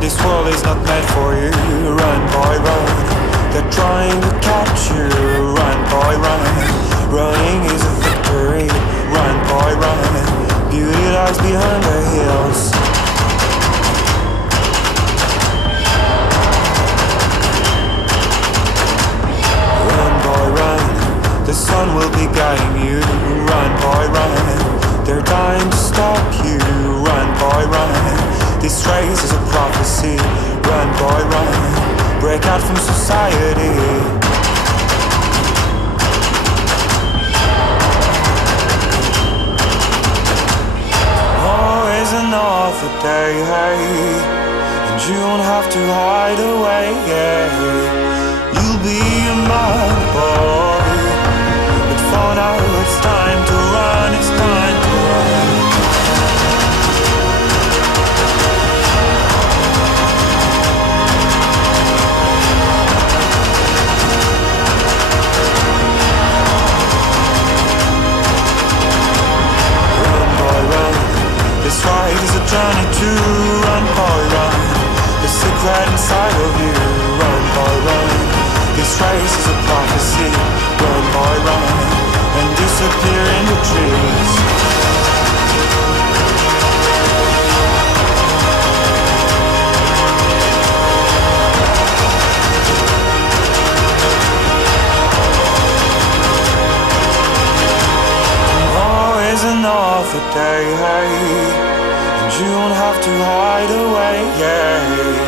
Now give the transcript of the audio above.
This world is not meant for you. Run, boy, run. They're trying to catch you. Run, boy, run. Running is a victory. Run, boy, run. Beauty lies behind the hills. Run, boy, run. The sun will be guiding you. Run, boy, run. They're dying to stop you. Run, boy, run. This race is a prophecy. Run, boy, run. Break out from society. Always another day, hey, and you don't have to hide away, yeah. You'll be a man, boy, but for now it's time to run, it's time to run. This ride is a journey to run, boy, run. The secret inside of you, run, boy, run. This race is a prophecy, run, boy, run. And disappear in the trees. Always another day, hey, and you don't have to hide away, yeah.